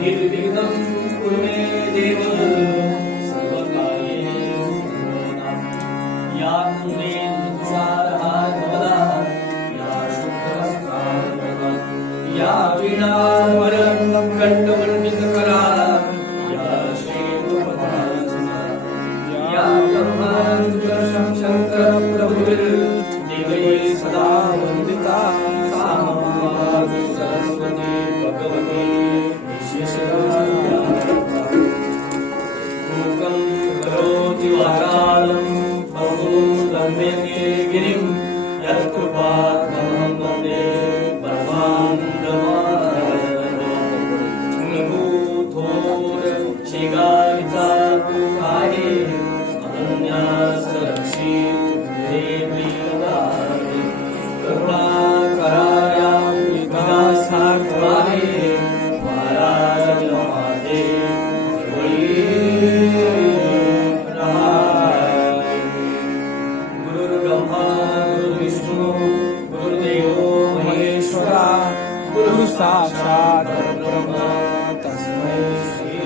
निर्विघ्नं कुरु मे देव सर्वकार्येषु सर्वदा या मे तुषारः भवदा या शुक्रस्तावदा या वीणावरं कण्ठमण्डितकरा या श्रीरूपभासना या ब्रह्माण्डं शङ्करप्रभुर्देवै सदा वन्दिता सा मम सरस्वती भगवती मूकं करोति वाचालं पङ्गुं लम्बयते गिरिं यत्कृपात्तमहं वन्दे परमानन्दमाधवभूतोरक्षिगाविचारुकाये अनन्यासरक्षित देवी करुणाकरायां विकासात्माने साक्षात् परब्रह्म तस्मै श्री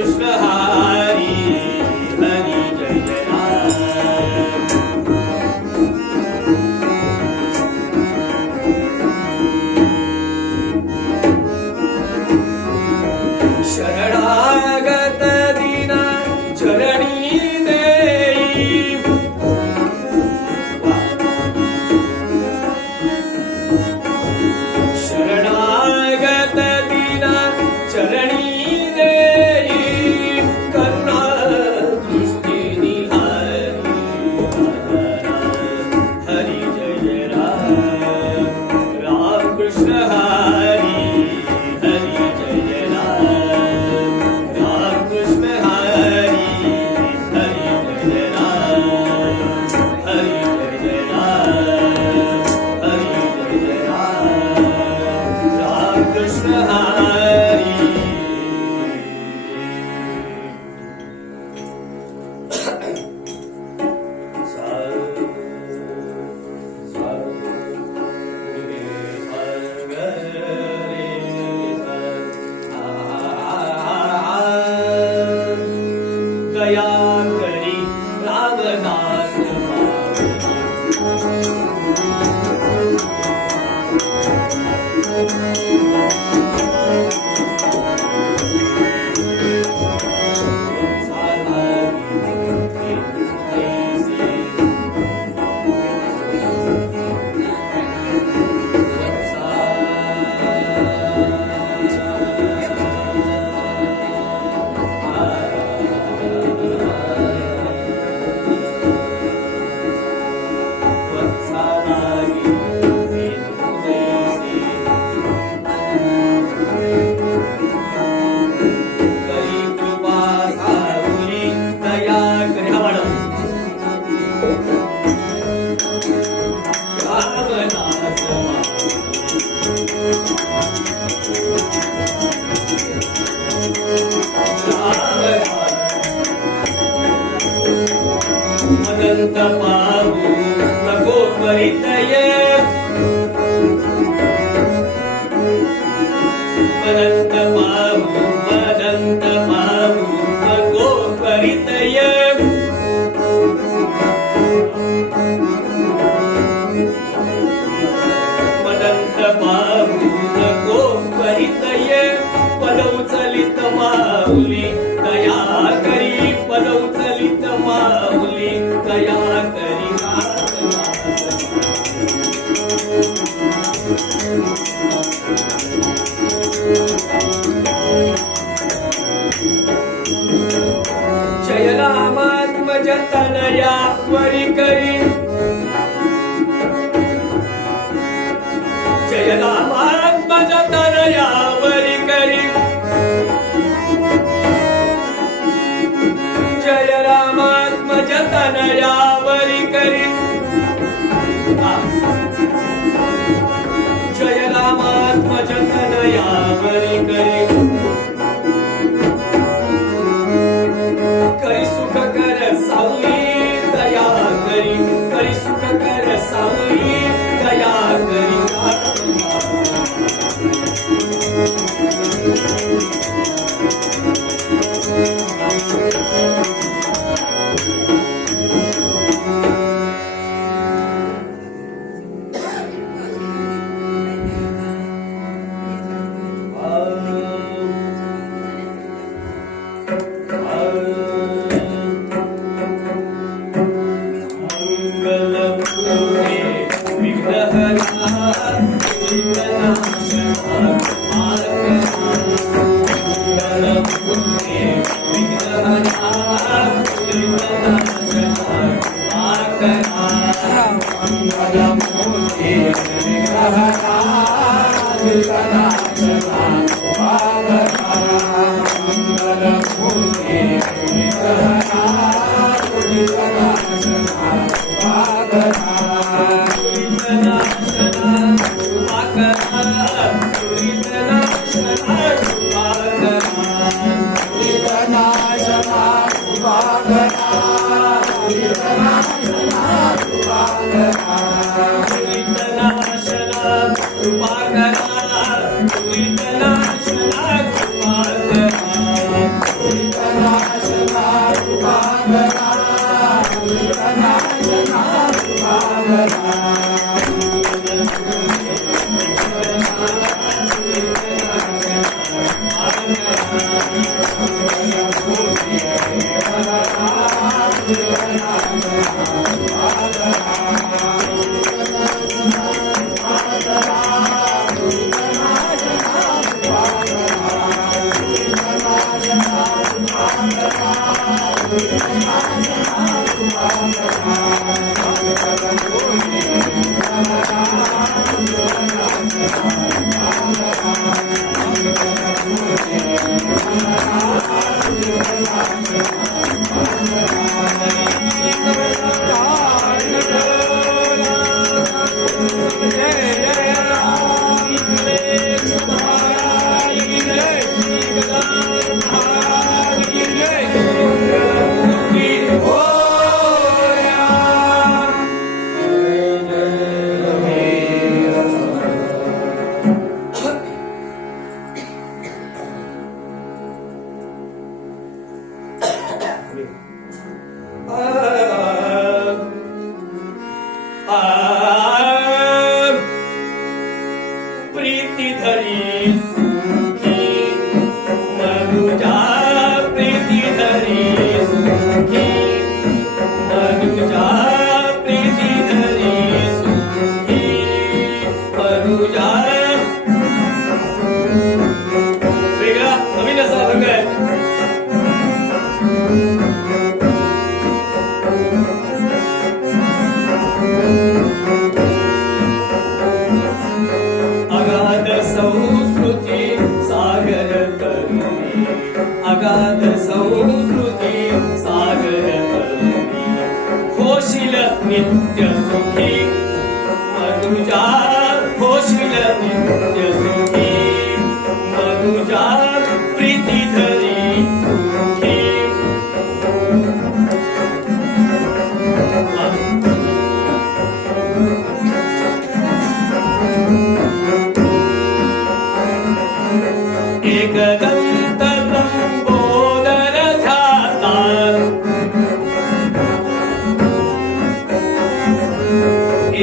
कृष्ण हरी हरी जय जय राम शरणागत दीना चरणी देई शरणागत दीना चरणी देई करुणा दृष्टी निहारी हरी जय जय राम राम कृष्ण हरी हरी जय जय राम राम कृष्ण हरी हरी जय जय राम हरी जय जय राम हरी जय जय राम राम कृष्ण हरी दया करी रामदास अनंत पाहू नको परितये अनंत पाहू नको परितये अनंत पाहू नको परितये पद उचलित माऊली दया करी पद उचलित माऊली दया करी जय रामात्मज तनया वरी करी जय रामात्मज तनया वरी करी जय रामात्मज तनया वरी करी जय रामात्मज तनया वरी करी करी सुख कर सावली दया करी करी सुख कर सावली दया करी कृपा करा प्रीती धरी सुखी मनुजा प्रीती धरी सुखी मनुजा प्रीती धरी सुखी मनुजा वेगळा नवीन असा अभंग आहे. अगाध संस्कृती सागर तरुणी अगाध संस्कृती सागर तरुणी होशील नित्य सुखी मनुजा होशील नित्य सुखी मनुजा प्रीती धरी सुखी. एकदंत लंबोदर ध्याता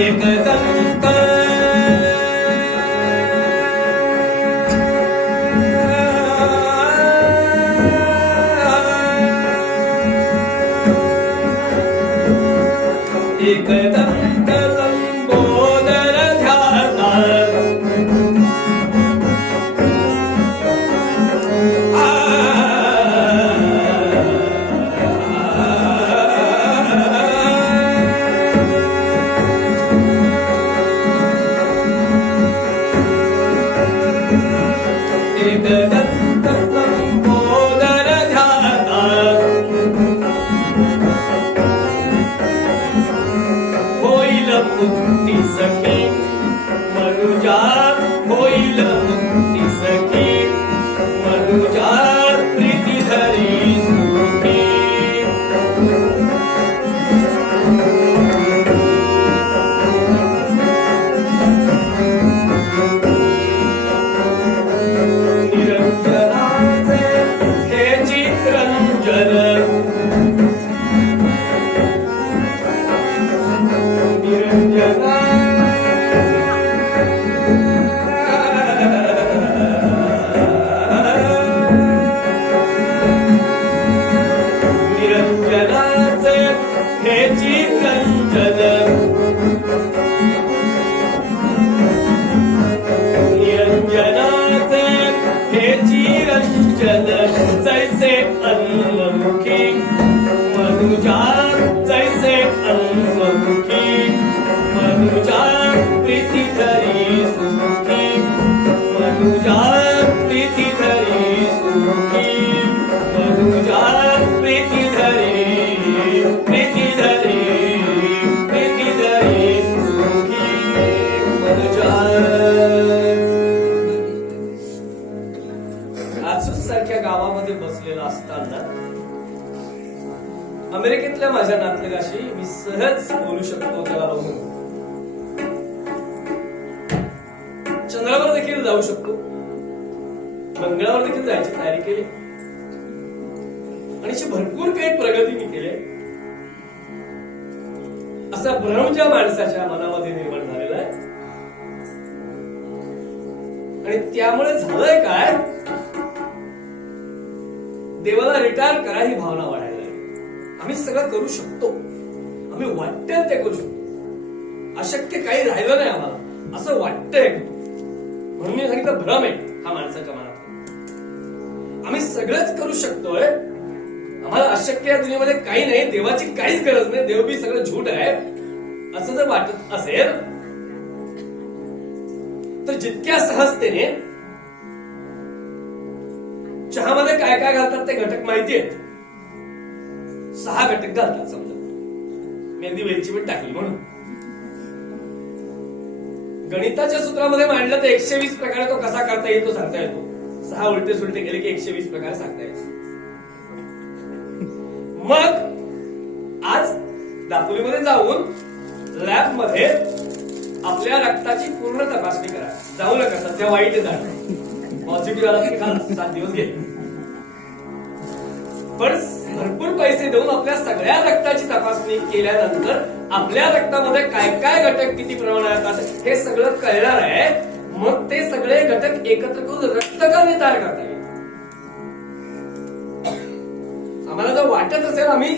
एकदंत एकदंत लंबोदर ध्याता एकदंत लंबोदर ध्याता होईल मुक्ती सखी मनुजा होईल मुक्ती सखी मनुजा प्रीती धरी सुखी. निरंजनाचे हे चित्रंजन निरंजना निरंजनाचे हे चित्रंजन निरंजनाचे हे चिरंजन जैसे अन्नमुखी मनुजा जैसे अन्नमुखी मनुजा प्रीती धरी सुखी मनुजा प्रीती धरी सुखी मनुजा प्रीती धरी प्रीती धरी प्रीती धरी सुखी मनुजा. आसूस सारख्या गावामध्ये बसलेला असताना अमेरिकेतल्या माझ्या नातलगाशी मी सहज बोलू शकतो त्याला बघून. चंद्रावर देखील जाऊ शकतो, मंगळावर देखील जायची तयारी केली आणि अशी भरपूर काही प्रगती मी केली. असा भ्रम ज्या माणसाच्या मनामध्ये निर्माण झालेला आहे आणि त्यामुळे झालंय काय, देवाला रिटायर करा ही भावना वाढायला लागली. आम्ही सगळं करू शकतो, आम्ही वाटतं ते करू शकतो, अशक्य काही राहिलं नाही आम्हाला असं वाटतंय म्हणून मी सांगितलं भ्रम आहे हा माणसाच्या मनात. आम्ही सगळंच करू शकतोय, आम्हाला अशक्य या दुनियेमध्ये काही नाही, देवाची काहीच गरज नाही, देव बी सगळं झूट आहे असं जर वाटत असेल तर जितक्या सहजतेने चहामध्ये काय काय घालतात ते घटक माहिती आहेत. 6 घटक घालतात समजा. मी अगदी वेलची पण टाकली म्हणून. गणिताच्या सूत्रामध्ये मांडलं तर 120 प्रकारे तो कसा करता येईल तो सांगता येतो. 6 उलटे सुलटे केले की 120 प्रकारे सांगता येतो. मग आज दापोलीमध्ये जाऊन लॅब मध्ये आपल्या रक्ताची पूर्ण तपासणी करा. जाऊ नका सध्या, वाईट आहे जाणं. पॉझिटिव्ह आला की 7 दिवस गेले. पण भरपूर पैसे देऊन आपल्या सगळ्या रक्ताची तपासणी केल्यानंतर आपल्या रक्तामध्ये काय काय घटक किती प्रमाणात असतात हे सगळं कळणार आहे. मग ते सगळे घटक एकत्र करून रक्त का तयार करता येईल. आम्हाला जर वाटत असेल आम्ही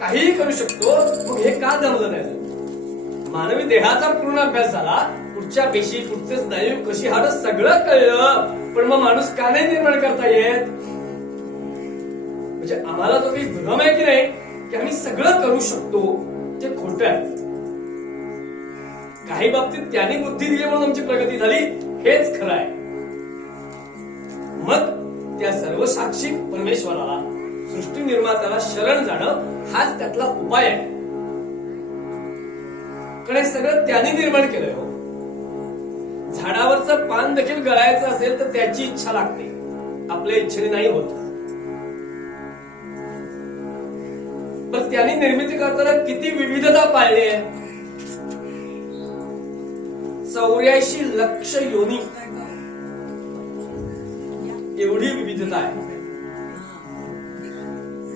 काहीही करू शकतो, मग हे का जमलं नाही. मानवी देहाचा पूर्ण अभ्यास झाला, पुढच्या पेशी, पुढचे स्नायू, कशी हाड सगळं कळलं, पण मग माणूस का नाही निर्माण करता येत. म्हणजे आम्हाला जो काही भ्रम आहे की नाही की आम्ही सगळं करू शकतो ते खोटं आहे. काही बाबतीत त्यांनी बुद्धी दिली म्हणून आमची प्रगती झाली, हेच खरं आहे. मग त्या सर्व साक्षी परमेश्वराला, सृष्टी निर्मात्याला शरण जाणं हाच त्यातला उपाय आहे. कारण हे सगळं त्यांनी निर्माण केलंय. हो, झाडावरचं पान देखील गळायचं असेल तर त्याची इच्छा लागते, आपल्या इच्छेने नाही होत. पण त्यांनी निर्मिती करताना किती विविधता पाळली आहे. 84 लक्ष योनी एवढी विविधता आहे.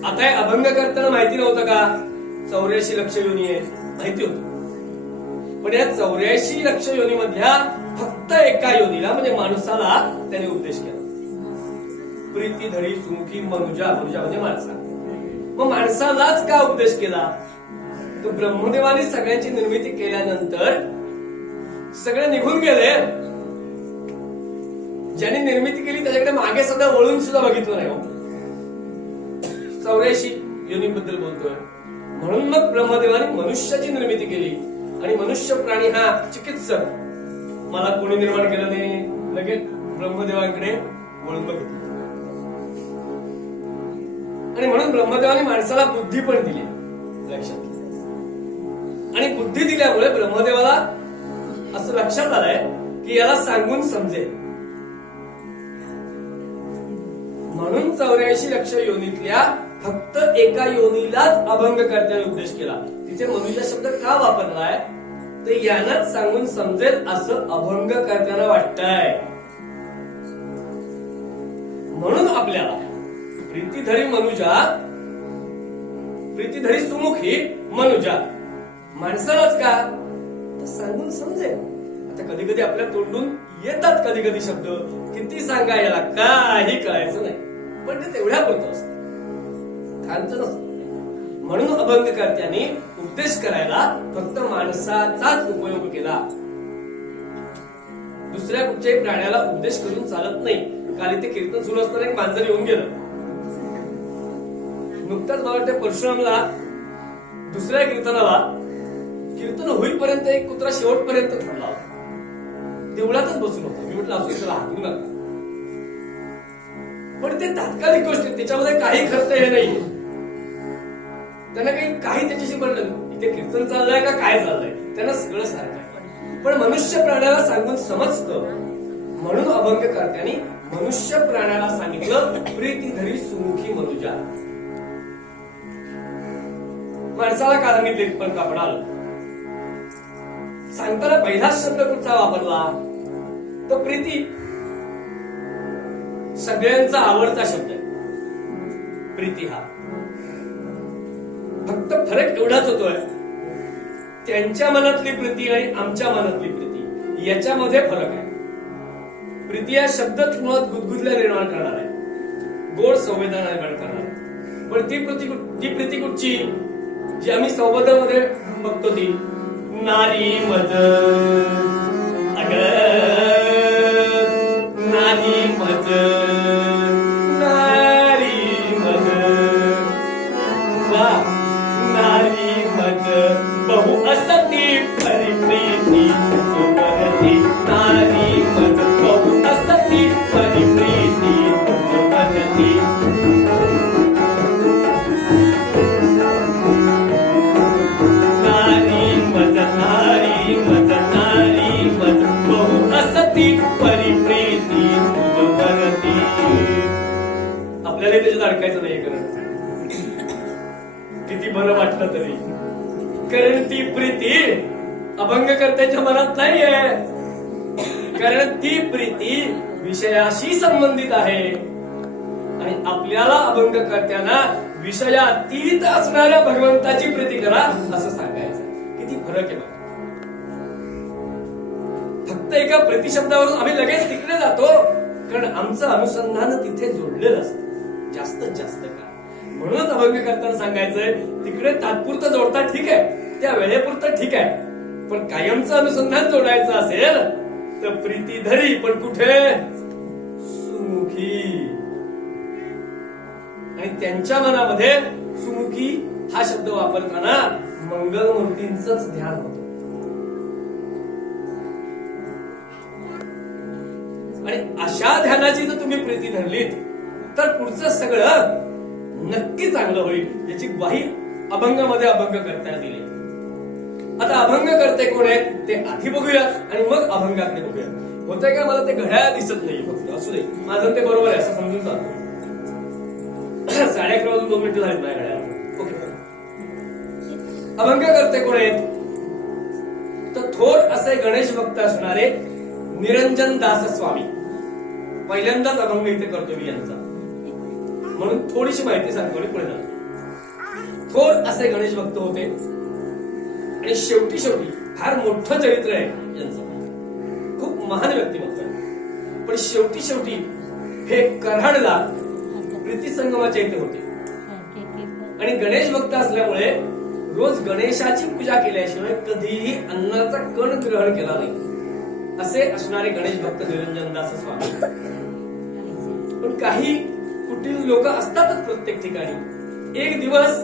आता हे अभंग करताना माहिती नव्हतं का 84 लक्ष योनी आहे, माहिती होतं. पण या 84 लक्ष योनी मधल्या फक्त एका योनीला म्हणजे माणसाला त्याने उपदेश केला. प्रीती धरी सुमुखी मनुजा, मनुजा म्हणजे माणसा. मग माणसालाच का उपदेश केला. तर ब्रह्मदेवाने सगळ्यांची निर्मिती केल्यानंतर सगळे निघून गेले. ज्यांनी निर्मिती केली त्याच्याकडे मागे सध्या वळून सुद्धा बघितलं नाही. 84 योनीबद्दल बोलतोय. म्हणून मग ब्रह्मदेवाने मनुष्याची निर्मिती केली आणि मनुष्य प्राणी हा चिकित्सक. मला कोणी निर्माण केलं नाही, लगेच ब्रह्मदेवांकडे वळून बघितलं. आणि म्हणून ब्रह्मदेवाने माणसाला बुद्धी पण दिली लक्षात. आणि बुद्धी दिल्यामुळे ब्रह्मदेवाला असं लक्षात आलंय की याला सांगून समजेल. म्हणून 84 लक्ष योनीतल्या फक्त एका योनीलाच अभंग करण्याचा उपदेश केला. तिथे मनुष्य शब्द का वापरलाय तर यांनाच सांगून समजेल असं अभंग करताना वाटतंय. म्हणून आपल्याला प्रीतीधरी मनुजा, प्रीतीधरी सुमुखी मनुजा माणसालाच का तर सांगून समजेल. आता कधी कधी आपल्या तोंडून येतात कधी कधी शब्द, किती सांगायला काही कळायचं नाही, पण ते तेवढ्या पुरतं असतं, खांचं नसतं. म्हणून अभंगकर्त्यांनी उपदेश करायला फक्त माणसाचाच उपयोग केला. दुसऱ्या कुठच्याही प्राण्याला उपदेश करून चालत नाही. काल इथे कीर्तन सुरू असताना एक मांजर येऊन गेलं. नुकताच मला वाटतं परशुरामला दुसऱ्या कीर्तनाला कीर्तन होईपर्यंत एक कुत्रा शेवटपर्यंत थांबला होता. देवळातच बसून होता. मी म्हटलं असू त्याला हाकून नका. पण ते तात्कालिक गोष्ट, त्याच्यामध्ये काही खर्च हे नाही. त्यांना काही त्याच्याशी बनलं नाही. इथे कीर्तन चाललंय का काय चाललंय, त्यांना सगळं सारखं आहे. पण मनुष्य प्राण्याला सांगून समजतं. म्हणून अभंगकर्त्यांनी मनुष्य प्राण्याला सांगितलं प्रीतीधरी सुमुखी मनुजा. माणसाला का सांगितले पण कापड आलं. सांगताना पहिलाच शब्द कुठचा वापरला तो प्रीती. सगळ्यांचा आवडता शब्द आहे प्रीती हा. फक्त फरक एवढाच होतोय, त्यांच्या मनातली प्रीती आणि आमच्या मनातली प्रीती याच्यामध्ये फरक आहे. प्रीती या शब्द मुळात गुदगुदल्या निर्माण करणार आहे, गोड संवेदना निर्माण करणार आहे. पण ती प्रीती कुठची जी आम्ही संवादामध्ये बघतो ती नारी मद, अग नारी मद, नारी मद, वा नारी मद बहु असती परिप्रीती सुमरती. नारी मद बहु असती परिप्रीती सुमरती. अडकायचं नाही करत. किती बरं वाटलं तरी, कारण ती प्रीती अभंगकर्त्याच्या मनात नाहीये. कारण ती प्रीती विषयाशी संबंधित आहे आणि आपल्याला अभंगकर्त्यांना विषयातीत असणाऱ्या भगवंताची प्रीती करा असं सांगायचं. किती फरक आहे बघा. फक्त एका प्रतिशब्दावरून आम्ही लगेच तिकडे जातो, कारण आमचं अनुसंधान तिथे जोडलेलं असतं जास्तीत जास्त काळ. म्हणूनच अभंगकर्त्यांना सांगायचंय, तिकडे तात्पुरतं जोडता ठीक आहे, त्या वेळेपुरतं ठीक आहे, पण कायमचं अनुसंधान जोडायचं असेल तर प्रीती धरी, पण कुठे? सुमुखी. आणि त्यांच्या मनामध्ये सुमुखी हा शब्द वापरताना मंगलमूर्तींचंच ध्यान होतं. आणि अशा ध्यानाची जर तुम्ही प्रीती धरलीत तर पुढचं सगळं नक्की चांगलं होईल, याची ग्वाही अभंगामध्ये अभंगकर्त्याने दिली. आता अभंगकर्ते कोण आहेत ते आधी बघूया आणि मग अभंगाकडे बघूया. होतंय का? मला ते घड्याळ दिसत नाही, फक्त असू दे, माझं ते बरोबर आहे असं समजून जातो. 11:30 वाजून 2 मिनिटं झाली माझ्या घड्याळ. ओके. अभंगकर्ते कोण आहेत तर थोर असे गणेश भक्त असणारे निरंजन दास स्वामी. पहिल्यांदाच अभंग इथे करतो मी यांचा, म्हणून थोडीशी माहिती सांगतो आणि पुढे जातो. थोर असे गणेश भक्त होते आणि शेवटी फार मोठं चरित्र आहे यांचं, खूप महान व्यक्तिमत्व आहे. पण शेवटी हे कराडला प्रीती संगमाच्या इथे होते आणि गणेश भक्त असल्यामुळे रोज गणेशाची पूजा केल्याशिवाय कधीही अन्नाचा कण ग्रहण केला नाही असे असणारे गणेश भक्त निरंजनदास स्वामी. पण काही कुटील लोक असतातच प्रत्येक ठिकाणी. एक दिवस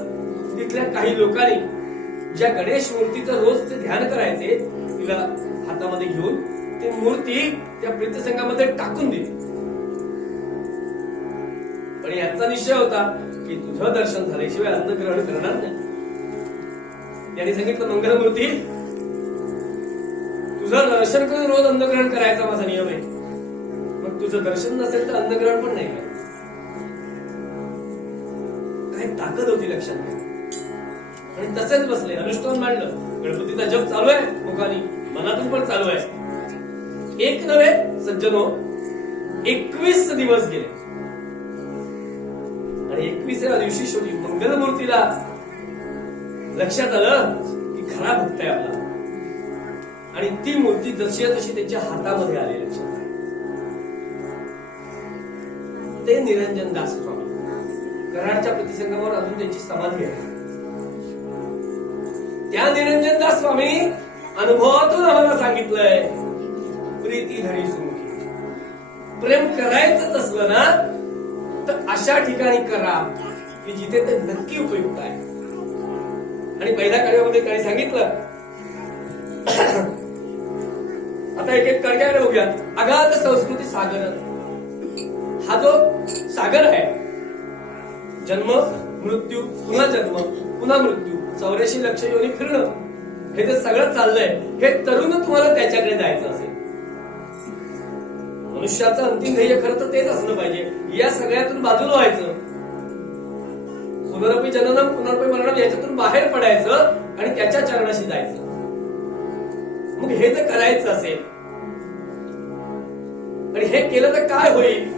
तिथल्या काही लोकांनी ज्या गणेश मूर्तीचं रोज ते ध्यान करायचे, तिला हातामध्ये घेऊन ती मूर्ती त्या प्रीतसंगामध्ये टाकून दिली. पण यांचा निश्चय होता की तुझं दर्शन झाल्याशिवाय अन्न ग्रहण करणार नाही. यांनी सांगितलं, मंगलमूर्ती, तुझं दर्शन करून रोज अन्न ग्रहण करायचा माझा नियम आहे, मग तुझं दर्शन नसेल तर अन्न ग्रहण पण नाही करायचं. काय ताकद होती लक्षात घ्या. आणि तसेच बसले, अनुष्ठान मांडलं, गणपतीचा जप चालू आहे मुखानी, मनातून पण चालू आहे. एक नव्हे सज्जनो, 21 दिवस गेले आणि 21व्या दिवशी शेवटी मंगलमूर्तीला लक्षात आलं की खरा भक्त आहे आपला. आणि ती मूर्ती जशी तशी त्याच्या हातामध्ये आली. लक्षात ते निरंजन दास स्वामी. कराडच्या प्रतिसंगमावर अजून त्यांची समाधी आहे. त्या निरंजन दास स्वामी अनुभवातून आम्हाला सांगितलंय, प्रीती धरी सुमुखी. प्रेम करायचंच असलं ना तर अशा ठिकाणी करा की जिथे ते नक्की उपयुक्त आहे. आणि पहिल्या कार्यामध्ये काही सांगितलं. आता एक कडक्याकडे बघूया. अगाध संस्कृती सागर. हा जो सागर आहे, जन्म मृत्यू पुन्हा जन्म पुन्हा मृत्यू, 84 लक्ष योनी फिरणं, हे जे सगळं चाललंय, हे तरुण तुम्हाला त्याच्याकडे जायचं असेल. मनुष्याचं अंतिम ध्येय खरं तर तेच असलं पाहिजे. या सगळ्यातून बाजूला व्हायचं, पुनरपी जननम पुनरपी मरणम याच्यातून बाहेर पडायचं आणि त्याच्या चरणाशी जायचं. मग हे जर करायचं असेल आणि हे केलं तर काय होईल?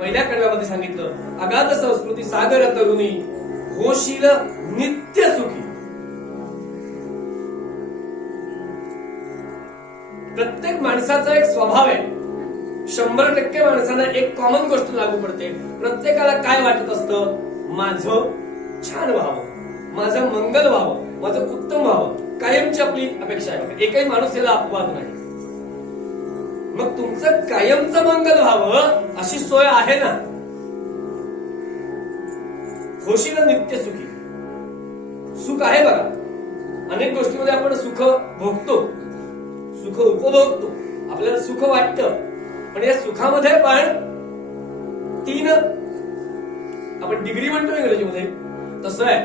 पहिल्या कडव्यामध्ये सांगितलं, अगाध संस्कृती सागर तरुणी होशील नित्य सुखी. प्रत्येक माणसाचा एक स्वभाव आहे. 100% माणसांना एक कॉमन गोष्ट लागू पडते. प्रत्येकाला काय वाटत असतं? माझं छान व्हावं, माझं मंगल व्हावं, माझं उत्तम व्हावं, कायमची आपली अपेक्षा आहे. एकही माणूस याला अपवाद नाही. मग तुमचं कायमचं मंगल व्हावं अशी सोय आहे ना? होशील नित्य सुखी. सुख आहे बघा. अनेक गोष्टीमध्ये आपण सुख भोगतो, सुख उपभोगतो, आपल्याला सुख वाटतं. पण या सुखामध्ये पण 3 आपण डिग्री म्हणतो इंग्रजीमध्ये, तसं आहे.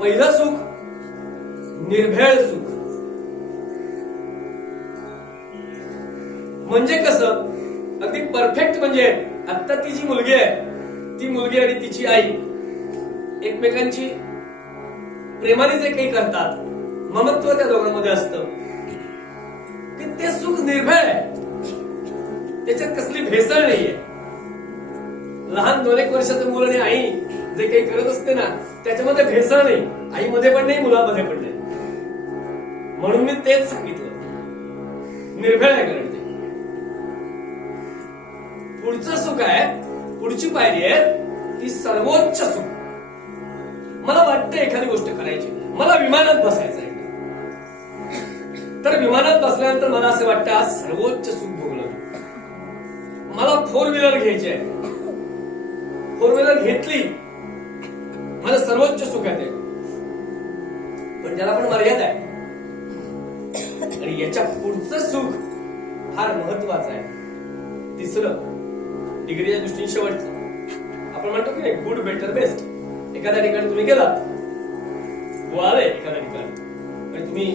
पहिलं सुख निर्भेळ सुख. म्हणजे कसं? अगदी परफेक्ट, म्हणजे आता ती जी मुलगी आहे, ती मुलगी आणि तिची आई एकमेकांची प्रेमाने जे काही करतात, ममत्व त्या दोघांमध्ये असतं की ते सुख निर्भय आहे. त्याच्यात कसली भेसळ नाहीये. लहान 2-1 वर्षाचं मुलं आणि आई जे काही करत असते ना, त्याच्यामध्ये भेसळ नाही. आईमध्ये पण नाही, मुलामध्ये पण नाही. म्हणून मी तेच सांगितलं, निर्भय आहे कारण ते. पुढचं सुख आहे, पुढची पायरी आहे ती सर्वोच्च सुख. मला वाटतं एखादी गोष्ट करायची, मला विमानात बसायचं आहे, तर विमानात बसल्यानंतर मला असं वाटतं आज सर्वोच्च सुख भोगलं. मला 4 व्हीलर घ्यायची आहे, 4 व्हीलर घेतली, मला सर्वोच्च सुख आहे ते. पण त्याला पण मर्यादा आहे. आणि याच्या पुढचं सुख फार महत्वाचं आहे. तिसरं, डिग्रीच्या दृष्टीने शेवटचं, आपण म्हणतो की नाही, गुड बेटर बेस्ट. एखाद्या ठिकाणी तुम्ही गेलात, आले एखाद्या ठिकाणी आणि तुम्ही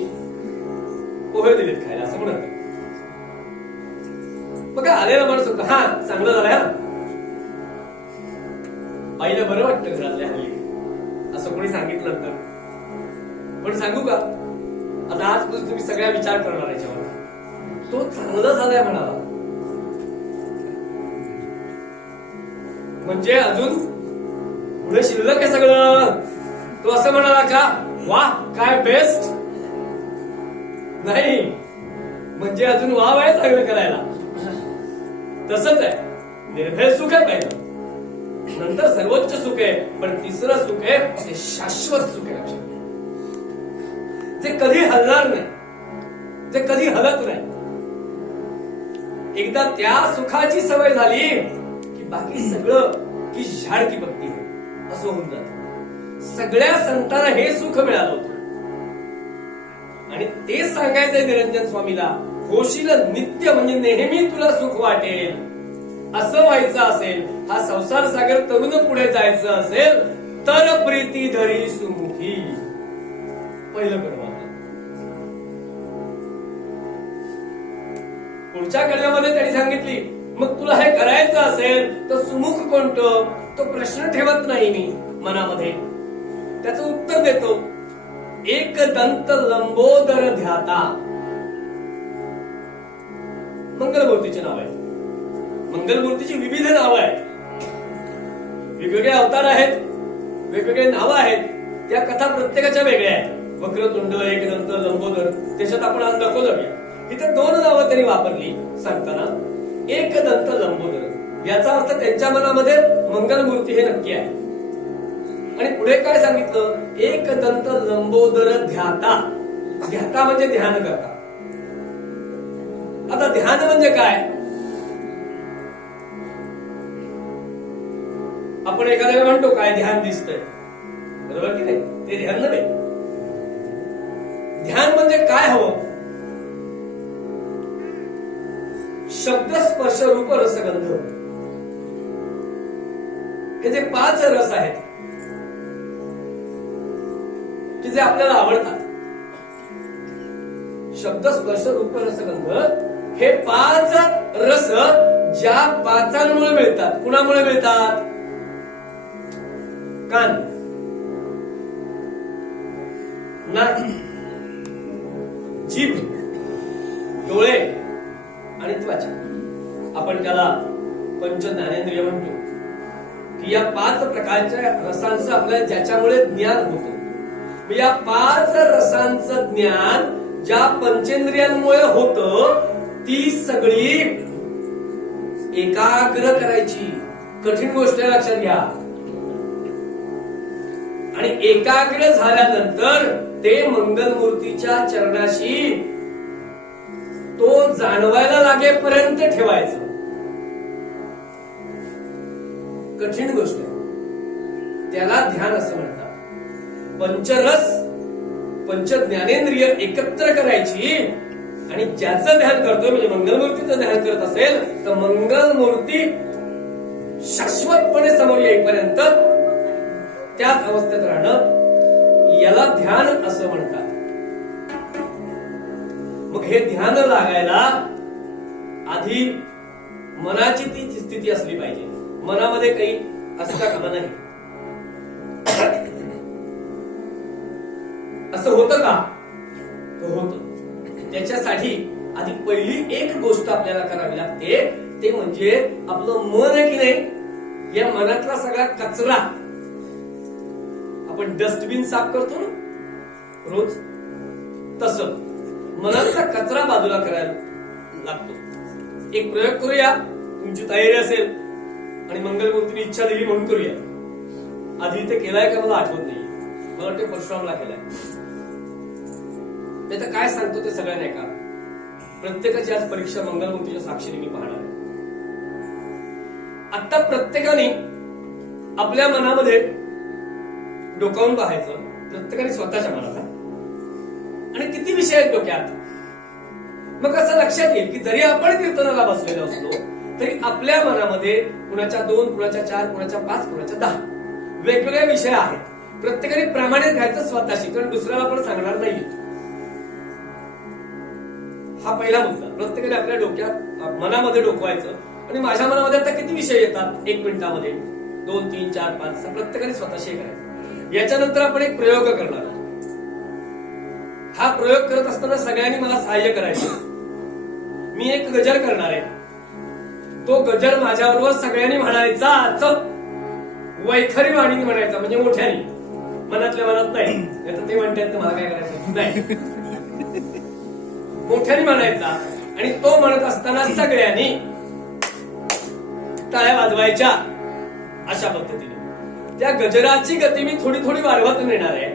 पोहे दिलेत खायला, असं म्हणत बघा, आलेला माणूस होता, हा चांगलं झालंय, हा आईला बरं वाटतं घरातल्या हल्ली असं कोणी सांगितलं तर. पण सांगू का, आता आजपासून तुम्ही सगळ्या विचार करणार याच्यावर. तो चांगलं झालाय म्हणाला म्हणजे अजून पुढे शिल्लक आहे सगळं. तो असं म्हणाला का, वाह काय बेस्ट, नाही म्हणजे अजून वाव आहे चांगलं करायला. तसंच आहे, निर्भय सुख आहे पहिलं, नंतर सर्वोच्च सुख आहे, पण तिसरं सुख आहे ते शाश्वत सुख आहे. लक्षात जे कधी हलणार नाही, जे कधी हलत नाही. एकदा त्या सुखाची सवय झाली की बाकी सगळं की झाड की पत्ती असं होऊन जात. सगळ्या संतांना हे सुख मिळालं होतं आणि ते सांगायचंय निरंजन स्वामीला, होशील नित्य म्हणजे नेहमी तुला सुख वाटेल. असं व्हायचं असेल, हा संसार सागर तरुण पुढे जायचं असेल तर प्रीती धरी सुमुखी. पहिलं कडवं. पुढच्या कडव्यामध्ये त्यांनी सांगितली, मग तुला हे करायचं असेल तर सुमुख कोणतं, तो प्रश्न ठेवत नाही मी मनामध्ये, त्याचं उत्तर देतो. एक दंत लंबोदर ध्याता. मंगलमूर्तीचे नाव आहे. मंगलमूर्तीची विविध नावं आहेत, वेगवेगळे अवतार आहेत, वेगवेगळे नावं आहेत. त्या कथा प्रत्येकाच्या वेगळ्या आहेत. वक्रतुंड, एकदंत, लंबोदर, त्याच्यात आपण आज नको जाऊया. इथे 2 नावं त्यांनी वापरली सांगताना, एकदंत लंबोदर. याचा अर्थ त्यांच्या मनामध्ये मंगलमूर्ती हे नक्की आहे. आणि पुढे काय सांगितलं, एकदंत लंबोदर ध्याता. ध्याता म्हणजे ध्यान करता. आता ध्यान म्हणजे काय, आपण एखाद्याला म्हणतो काय ध्यान दिसतंय, बरोबर की नाही, ते ध्यान नव्हे. ध्यान म्हणजे काय हवं, शब्द स्पर्श रूप रसगंध, हे जे 5 रस आहेत की जे आपल्याला आवडतात. शब्द स्पर्श रूप रसगंध हे 5 रस ज्या 5 मिळतात. कुणामुळे मिळतात, कान, नाक, जीभ, डोळे आणि त्वचा. आपण त्याला पंच ज्ञानेंद्रिय म्हणतो की या 5 प्रकारच्या रसांचं आपल्याला ज्याच्यामुळे ज्ञान होतं. या 5 रसांचं ज्ञान ज्या पंचेंद्रियांमुळे होतं, ती सगळी एकाग्र करायची. कठीण गोष्ट आहे, लक्षात घ्या. आणि एकाग्र झाल्यानंतर ते मंगलमूर्तीच्या चरणाशी तो जाणवायला लागेपर्यंत ठेवायचं. कठीण गोष्ट आहे, त्याला ध्यान असं म्हणतात. पंचरस, पंच ज्ञानेंद्रिय एकत्र करायची आणि ज्याचं ध्यान करतोय म्हणजे मंगलमूर्तीचं ध्यान करत असेल तर मंगलमूर्ती शाश्वतपणे समोर येईपर्यंत त्याच अवस्थेत राहणं, याला ध्यान असं म्हणतात. मग हे ध्यान लागायला आधी मनाची ती स्थिती असली पाहिजे. मनामध्ये काही असता कामा नाही. असं होतं का? होतं. त्याच्यासाठी आधी पहिली एक गोष्ट आपल्याला करावी लागते, ते म्हणजे आपलं मन आहे की नाही, या मनातला सगळा कचरा आपण डस्टबिन साफ करतो ना रोज, तसं मनातला कचरा बाजूला करायला लागतो. एक प्रयोग करूया. तुमची तयारी असेल आणि मंगलमूर्तीने इच्छा दिली म्हणून करूया. आधी इथे केलाय का मला आठवत नाही. मला वाटते परशुरामला केलाय. नाही तर काय सांगतो ते सगळ्यांना नाही का, प्रत्येकाची आज परीक्षा मंगलमूर्तीच्या साक्षीने मी पाहणार आहे. आता प्रत्येकाने आपल्या मनामध्ये डोकावून पाहायचं, प्रत्येकाने स्वतःच्या मनात, आणि किती विषय आहेत डोक्यात. मग असं लक्षात येईल की जरी आपण कीर्तनाला बसलेलो असलो तरी आपल्या मनामध्ये कुणाच्या 2, कुणाच्या 4, कुणाच्या 5, कुणाच्या 10 वेगवेगळे विषय आहेत. प्रत्येकाने प्रामाणिक घ्यायचं स्वतःशी, कारण दुसऱ्याला आपण सांगणार नाही. हा पहिला मुद्दा. प्रत्येकाने आपल्या डोक्यात मनामध्ये डोकवायचं, आणि माझ्या मनामध्ये आता किती विषय येतात 1 मिनिटामध्ये, 2, 3, 4, 5, प्रत्येकाने स्वतःशी करायचं. याच्यानंतर आपण एक प्रयोग करणार. हा प्रयोग करत असताना सगळ्यांनी मला सहाय्य करायचं. मी एक गजर करणार आहे. तो गजर माझ्याबरोबर सगळ्यांनी म्हणायचाच. वैखरी वाणीने म्हणायचा, म्हणजे मोठ्याने, मनातल्या मनात नाही. ते म्हणतात मला काय करायचं नाही, मोठ्याने म्हणायचा. आणि तो म्हणत असताना सगळ्यांनी टाळ्या वाजवायच्या. अशा पद्धतीने त्या गजराची गती मी थोडी थोडी वाढवत नेणार आहे,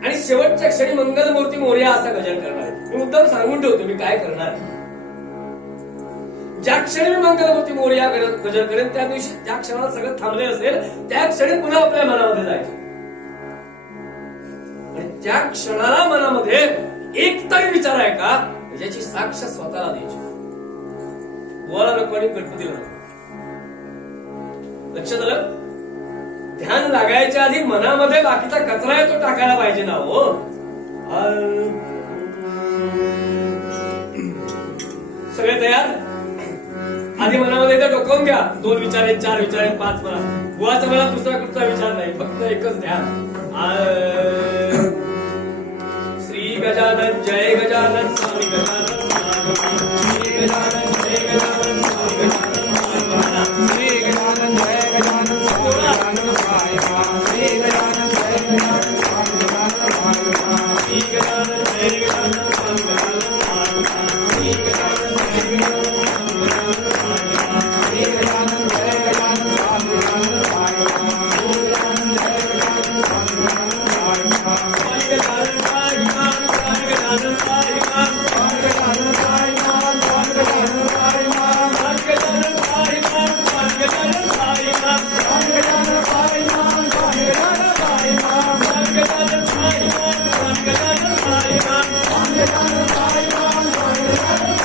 आणि शेवटच्या क्षणी मंगलमूर्ती मोरया असा गजर करणार आहे. मी मुद्दाम सांगून ठेवतो मी काय करणार. ज्या क्षणी मी मंगलमूर्ती मोरया गजर करेन, त्या दिवशी ज्या क्षणाला सगळं थांबले असेल, त्या क्षणी पुन्हा आपल्या मनामध्ये जायचं, आणि त्या क्षणाला मनामध्ये एक तरी विचार आहे का ज्याची साक्ष स्वतःला द्यायची. बोला नको आणि गणपतीला नको. लक्षात आलं? ध्यान लागायच्या आधी मनामध्ये बाकीचा कचरा आहे तो टाकायला पाहिजे ना हो. सगळे तयार? आधी मनामध्ये डोकवून घ्या. 2 विचार आहेत, 4 विचार आहेत, 5 म्हणा. बुवाचा मला दुसरा कुठचा विचार नाही, फक्त एकच ध्यान. श्री गजानन जय गजानन स्वामी गजानन, श्री गजानन जय गजानन स्वामी गजानन, श्री गजानन जय गजानन स्वामी गजानन, श्री गजानन जय गजानन स्वामी गजानन, श्री गजानन जय गजानन स्वामी गजानन, श्री गजानन जय गजानन स्वामी गजानन, श्री गजानन जय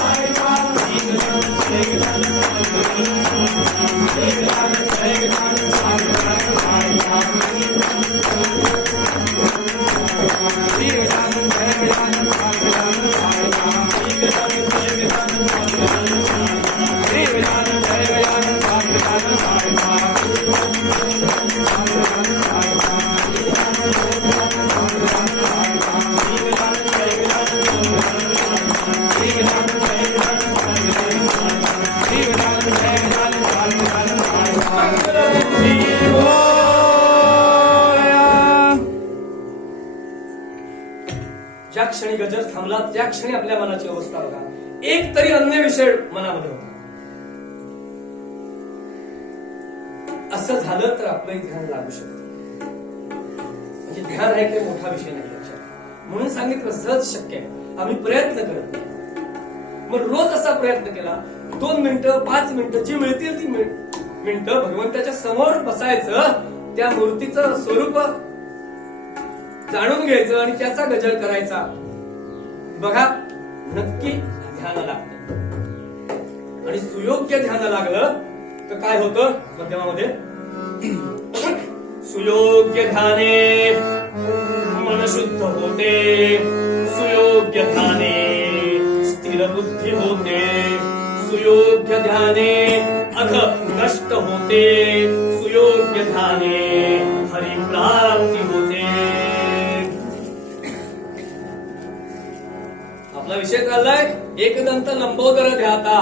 गजानन स्वामी गजानन, ज्या क्षणी गजर थांबला त्या क्षणी आपल्या मनाची अवस्था बघा. एक तरी अन्य विषय मनामध्ये होता. असं झालं तर आपलं ध्यान लागू शकतं. म्हणजे ध्यान आहे काही मोठा विषय नाही लक्षात. म्हणून सांगितलं सहज शक्य आहे. आम्ही प्रयत्न करत नाही. मग रोज असा प्रयत्न केला, 2 मिनिटं 5 मिनिटं जी मिळतील ती मिनिटं भगवंताच्या समोर बसायचं, त्या मूर्तीचं स्वरूप जाणून घ्यायचं आणि त्याचा गजर करायचा. बघा नक्की ध्यान लागतं. आणि सुयोग्य ध्यान लागलं तर काय होतं मध्यमामध्ये, सुयोग्य ध्याने मन शुद्ध होते, सुयोग्य ध्याने स्थिर बुद्धी होते, सुयोग्य ध्याने अघ नष्ट होते, सुयोग्य ध्याने हरिप्राप्ती होते. आपला विषय चाललाय एकदंत लंबोदर ध्याता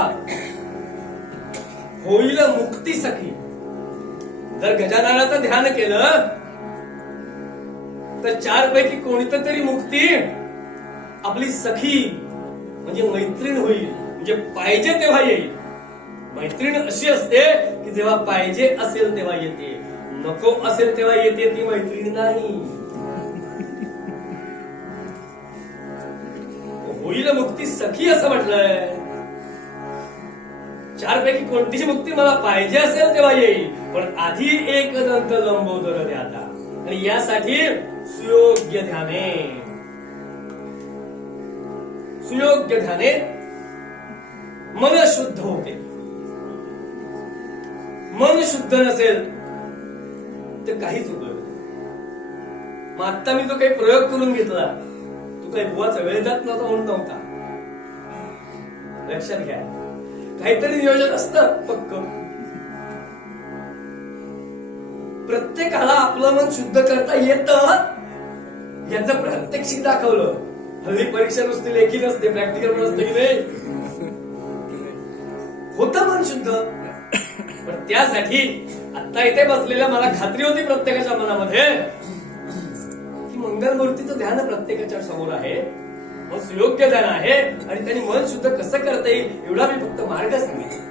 होईल मुक्ती सखी. जर गजाननाचं ध्यान केलं तर चारपैकी कोणती तरी मुक्ती आपली सखी म्हणजे मैत्रीण होईल. म्हणजे पाहिजे तेव्हा येईल. मैत्रीण अशी असते की जेव्हा पाहिजे असेल तेव्हा येते, नको असेल तेव्हा येते, ती मैत्रीण नाही. होईल मुक्ती सखी असं म्हटलंय. चारपैकी कोणतीही मुक्ती मला पाहिजे असेल तेव्हा येईल, पण आधी एकदंत लंबोदर ध्याता. आणि यासाठी सुयोग्य ध्याने. सुयोग्य ध्याने मन शुद्ध होते. मन शुद्ध नसेल तर काहीच उपयोग. मग आता मी तो काही प्रयोग करून घेतला, तो काही बुवाचा वेळ जात नव्हता म्हणून नव्हता. लक्षात घ्या, काहीतरी नियोजन असतं पक्क. प्रत्येकाला आपलं मन शुद्ध करता येतं याचं प्रात्यक्षिक दाखवलं. हल्ली परीक्षा नुसती लेखी नसते, प्रॅक्टिकल पण असते की नाही. होतं मन शुद्ध, पण त्यासाठी आता इथे बसलेल्या मला खात्री होती प्रत्येकाच्या मनामध्ये की मंगलमूर्तीचं ध्यान प्रत्येकाच्या समोर आहे, मग सुयोग्य ध्यान आहे आणि त्यांनी मन शुद्ध कसं करता येईल एवढा मी फक्त मार्ग सांगितला.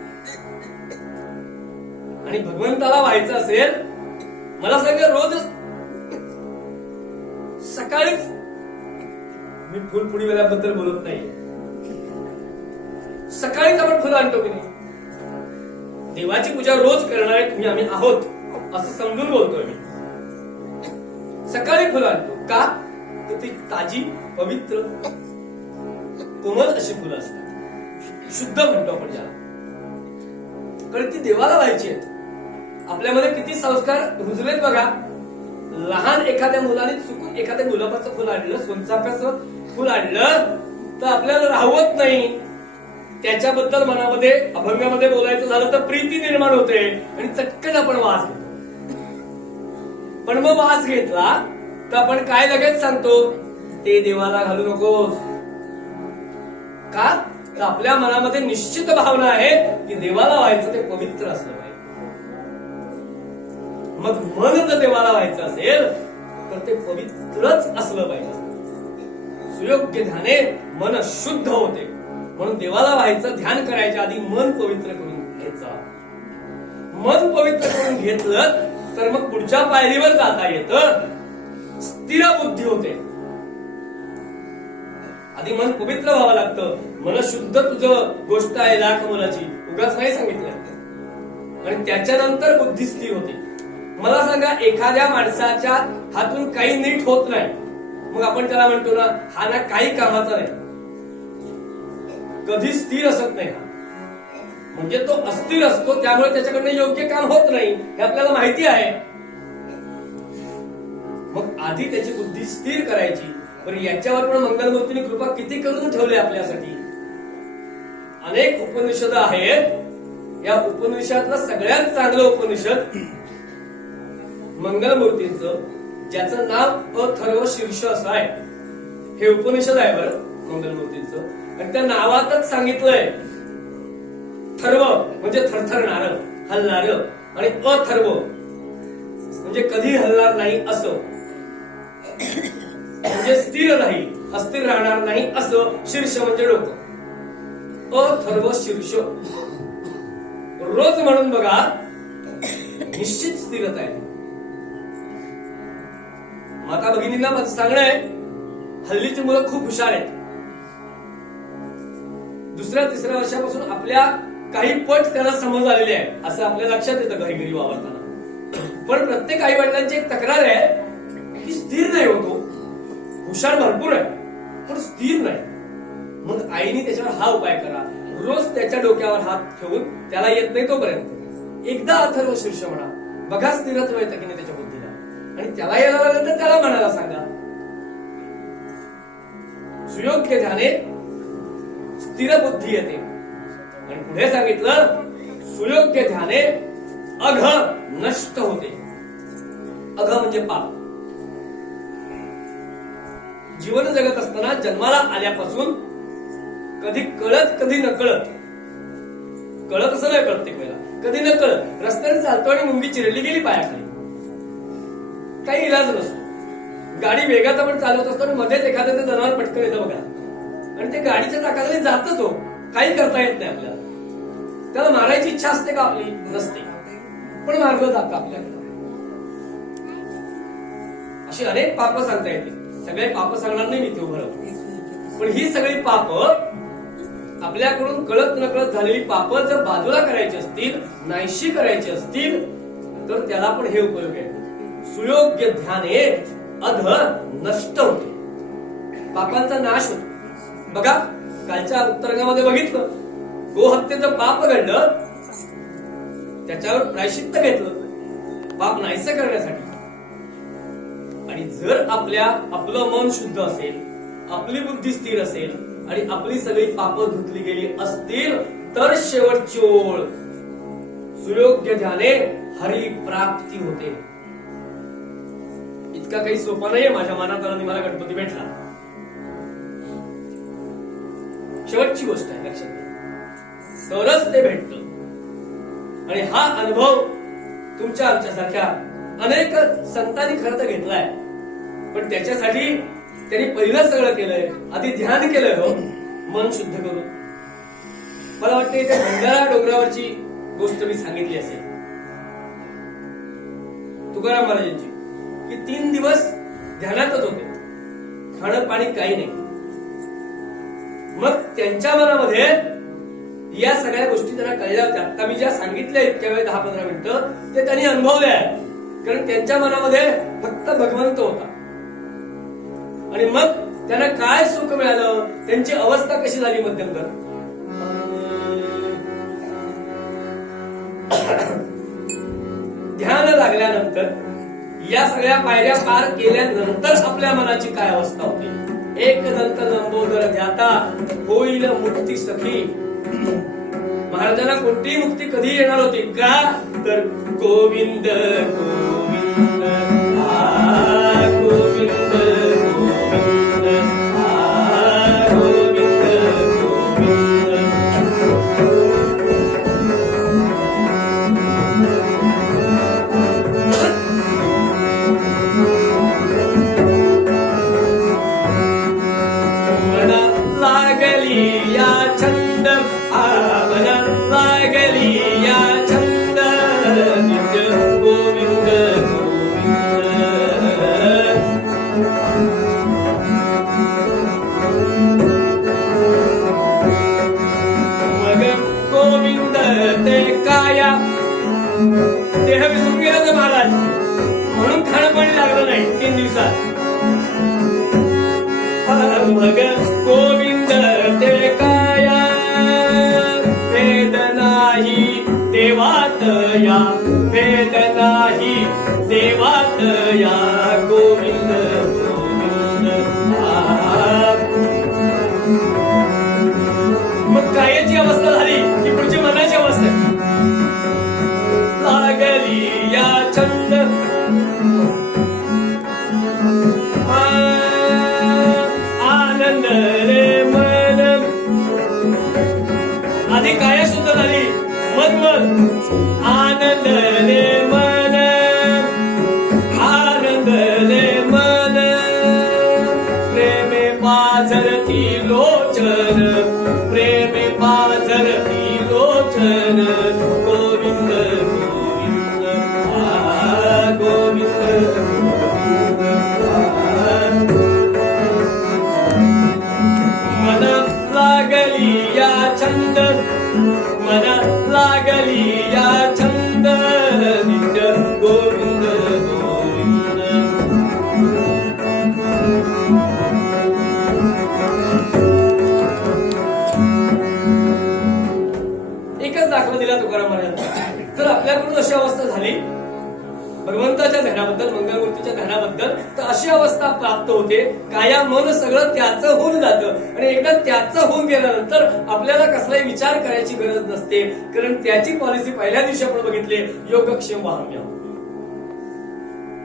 आणि भगवंताला व्हायचं असेल, मला सांगा रोज सकाळीच, मी फुलपुडीवाल्याबद्दल बोलत नाही, सकाळीच आपण फुलं आणतो की नाही. देवाची पूजा रोज करणारे तुम्ही आम्ही आहोत असं समजून बोलतोय मी. सकाळी फुलं आणतो का, तर ती ताजी पवित्र कोमल अशी फुलं असतात. शुद्ध म्हणतो आपण ज्याला, कारण ती देवाला व्हायची आहेत. आपल्यामध्ये किती संस्कार रुजलेत बघा. लहान एखाद्या मुलाने चुकून एखाद्या गुलाबाचं फुल आणलं, सोनचाफ्याचं फुल आणलं तर आपल्याला राहवत नाही. त्याच्याबद्दल मनामध्ये अभंगामध्ये बोलायचं झालं तर प्रीती निर्माण होते आणि चटकन आपण वास घेतो. पण मग वास घेतला तर आपण काय लगेच सांगतो, ते देवाला घालू नकोस. का, तर आपल्या मनामध्ये निश्चित भावना आहे की देवाला व्हायचं ते पवित्र असलं पाहिजे. मग मन जर देवाला व्हायचं असेल तर ते पवित्रच असलं पाहिजे. सुयोग्य ध्याने मन शुद्ध होते. म्हणून देवाला व्हायचं ध्यान करायच्या आधी मन पवित्र करून घ्यायचं. मन पवित्र करून घेतलं तर मग पुढच्या पायरीवर जाता येतं. स्थिर बुद्धी होते. आधी मन पवित्र व्हावं लागतं. मन शुद्ध तुझं गोष्ट आहे लाख मोलाची, उगाच नाही सांगितलं. आणि त्याच्यानंतर बुद्धी स्थिर होते. मला सांगा, एखाद्या माणसाच्या हातून काही नीट होत नाही, मग आपण त्याला म्हणतो ना, हा ना काही कामाचा नाही, कधी स्थिर असत नाही. हा म्हणजे तो अस्थिर असतो, त्यामुळे त्याच्याकडनं योग्य काम होत नाही हे आपल्याला माहिती आहे. मग आधी त्याची बुद्धी स्थिर करायची. पण याच्यावर पण मंगलमूर्तीने कृपा किती करून ठेवले आपल्यासाठी. अनेक उपनिषद आहेत. या उपनिषदातलं सगळ्यात चांगलं उपनिषद मंगलमूर्तींचं, ज्याचं नाव अथर्व शीर्ष असं आहे. हे उपनिषद आहे बरं मंगलमूर्तींचं. आणि त्या नावातच सांगितलंय, थर्व म्हणजे थरथरणार, हलणार, आणि अथर्व म्हणजे कधी हलणार नाही असं, म्हणजे स्थिर नाही, अस्थिर राहणार नाही असं. शीर्ष म्हणजे डोकं. अथर्व शीर्ष रोज म्हणून बघा, निश्चित स्थिरता आहे. माता भगिनींना माझं सांगणं आहे, हल्लीची मुलं खूप हुशार आहेत. दुसऱ्या तिसऱ्या वर्षापासून आपल्या काही पट त्याला समज आलेले आहे असं आपल्या लक्षात येतं घरी घरी वावरताना. पण प्रत्येक आई वडिलांची एक तक्रार आहे की स्थिर नाही होतो. हुशार भरपूर आहे पण स्थिर नाही. मग आईने त्याच्यावर हा उपाय करा, रोज त्याच्या डोक्यावर हात ठेवून, त्याला येत नाही तोपर्यंत एकदा अथर्व शीर्ष म्हणा, बघा स्थिरत्व येतं की नाही त्याच्या बुद्धीला. आणि त्याला यायला लागलं तर त्याला म्हणायला सांगा. सुयोग्य ध्याने स्थिर बुद्धी येते. आणि पुढे सांगितलं सुयोग्य ध्याने अघ नष्ट होते. अघ म्हणजे पाप. जीवन जगत असताना जन्माला आल्यापासून कधी कळत कधी नकळत, कळत असं नाही प्रत्येक वेळेला, कधी नकळत रस्त्याने चालतो आणि मुंगी चिरली गेली पायाखाली, काही इलाज नसतो. गाडी वेगात आपण चालवत असतो आणि मध्येच एखादं ते जनावर पटकन येतं बघा, आणि ते गाडीच्या चाकाखाली जातच हो, काही करता येत नाही आपल्याला. त्याला मारायची इच्छा असते का आपली? नसते, पण मारलं जातं आपल्याला. अशी अनेक पाप सांगता येते. सगळे पाप सांगणार नाही मी ते उभं, पण ही सगळी पाप आपल्याकडून कळत नकळत झालेली पाप जर बाजूला करायची असतील, नाहीशी करायची असतील, तर त्याला पण हे उपयोग आहे. सुयोग्य ध्याने अध नष्ट होते, पापांचा नाश होतो. बघा कालच्या उत्तरांगामध्ये बघितलं, गोहत्येचं पाप घडलं, त्याच्यावर प्रायश्चित्त घेतलं पाप नाहीसं करण्यासाठी. आणि जर आपलं मन शुद्ध असेल, आपली बुद्धी स्थिर असेल आणि आपली सगळी पापं धुतली गेली असतील, तर शेवटची ओळ सुयोग्य ध्याने हरी प्राप्ती होते. इतका काही सोपा नाहीये माझ्या मनात आला मला गणपती भेटला. शेवटची गोष्ट आहे, लक्षात घ्या, तरच ते भेटत. आणि हा अनुभव तुमच्या आमच्यासारख्या अनेक संतांनी खरं तर घेतलाय, पण त्याच्यासाठी त्यांनी पहिलं सगळं केलंय, आधी ध्यान केलंय हो, मन शुद्ध करून. मला वाटतं इथे भंडारा डोंगरावरची गोष्ट मी सांगितली असेल तुकाराम महाराजांची, की 3 दिवस ध्यानातच होते, खाणं पाणी काही नाही. मग त्यांच्या मनामध्ये या सगळ्या गोष्टी त्यांना कळल्या होत्या. आता मी ज्या सांगितल्या इतक्या वेळ 10-15 मिनिटं ते त्यांनी अनुभवले आहे, कारण त्यांच्या मनामध्ये फक्त भगवंत होता. आणि मग त्यांना काय सुख मिळालं, त्यांची अवस्था कशी झाली मध्यंतर. ध्यान लागल्यानंतर, या सगळ्या पायऱ्या पार केल्यानंतर आपल्या मनाची काय अवस्था होती. एक दंत लंबोदर ध्याता होईल मुक्ती सखी. महाराजांना कोणतीही मुक्ती कधी येणार होती का, तर गोविंद गोविंद गोविंद गोविंद गोविंद मना लागली या छंद, मना लागली या छंद, नित्य गोविंद मग गोविंद ते काया. देह विसरून गेला तर महाराज, म्हणून खाणं पाणी लागलं नाही 3 दिवसात. मग गोविंद ते काया, भेद नाही देवात या, भेद नाही देवात या, गोविंद गोविंद. मग कायाची अवस्था झाली की पुढची मनाची अवस्था आहे. लागली या छंद, आनंद रे मन. आधी काय सुद्धा झाली, मन आनंद रे मन, आनंद रे मन. प्रेमे पाझरती लोचन, प्रेमे पाझरती लोचन, गोविंद गोविंद गोविंद. मन लागली या छंद, मन लागली या छंद, भगवंताच्या ध्यानाबद्दल, मंगलमूर्तीच्या ध्यानाबद्दल, तर अशी अवस्था प्राप्त होते. काया मन सगळं त्याचं होऊन जातं आणि एकदा त्याचं होऊन गेल्यानंतर आपल्याला कसलाही विचार करायची गरज नसते. कारण त्याची पॉलिसी पहिल्या दिवशी आपण बघितली, योगक्षेम वाहम्य.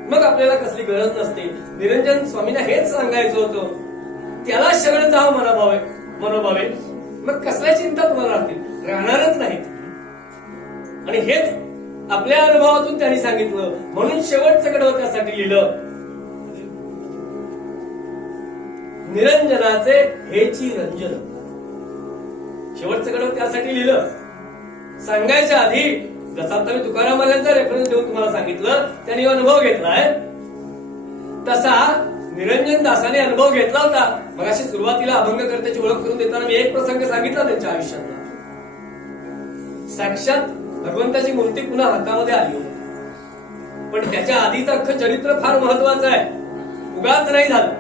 मग आपल्याला कसली गरज नसते. निरंजन स्वामींना हेच सांगायचं होतं, त्याला शरण जावं मनोभावे, मग कसल्या चिंता तुम्हाला राहणारच नाहीत. आणि हेच आपल्या अनुभवातून त्यांनी सांगितलं. म्हणून शेवटचं कडवं त्यासाठी लिहिलं, निरंजनाचे हेची रंजन. शेवटचं कडवं त्यासाठी लिहिलं. सांगायच्या आधी जसा आता मी तुकारामांचा रेफरन्स देऊन तुम्हाला सांगितलं, त्यांनी अनुभव घेतलाय, तसा निरंजन दासाने अनुभव घेतला होता. मग अशी सुरुवातीला अभंगकर्त्याची ओळख करून देताना मी एक प्रसंग सांगितला त्यांच्या आयुष्यातला. साक्षात भगवंताची मूर्ती पुन्हा हातामध्ये आली होती, पण त्याच्या आधीचं अख्खं चरित्र फार महत्वाचं आहे, उगाच नाही झालं.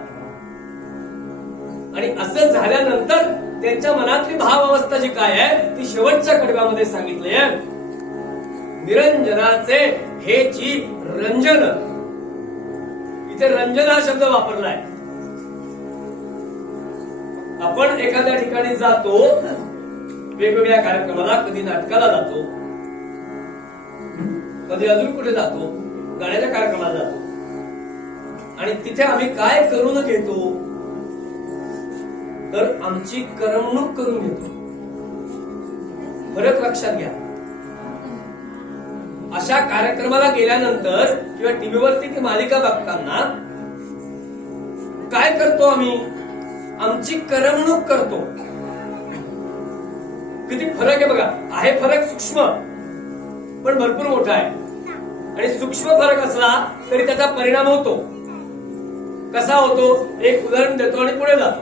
आणि असं झाल्यानंतर त्यांच्या मनातली भावावस्था जी काय आहे ती शेवटच्या कडव्यामध्ये सांगितली आहे. निरंजनाचे हेची रंजन. इथे रंजन हा शब्द वापरलाय. आपण एखाद्या ठिकाणी जातो, वेगवेगळ्या कार्यक्रमाला, कधी नाटकाला जातो, कधी अजून कुठे जातो, गाण्याच्या कार्यक्रमाला जातो, आणि तिथे आम्ही काय करून घेतो, तर आमची करमणूक करून घेतो. फरक लक्षात घ्या. अशा कार्यक्रमाला गेल्यानंतर किंवा टीव्हीवरती ती मालिका बघताना काय करतो आम्ही, आमची करमणूक करतो. किती फरक आहे बघा. आहे फरक सूक्ष्म, पण भरपूर मोठा आहे. आणि सूक्ष्म फरक असला तरी त्याचा परिणाम होतो. कसा होतो, एक उदाहरण देतो आणि पुढे जातो.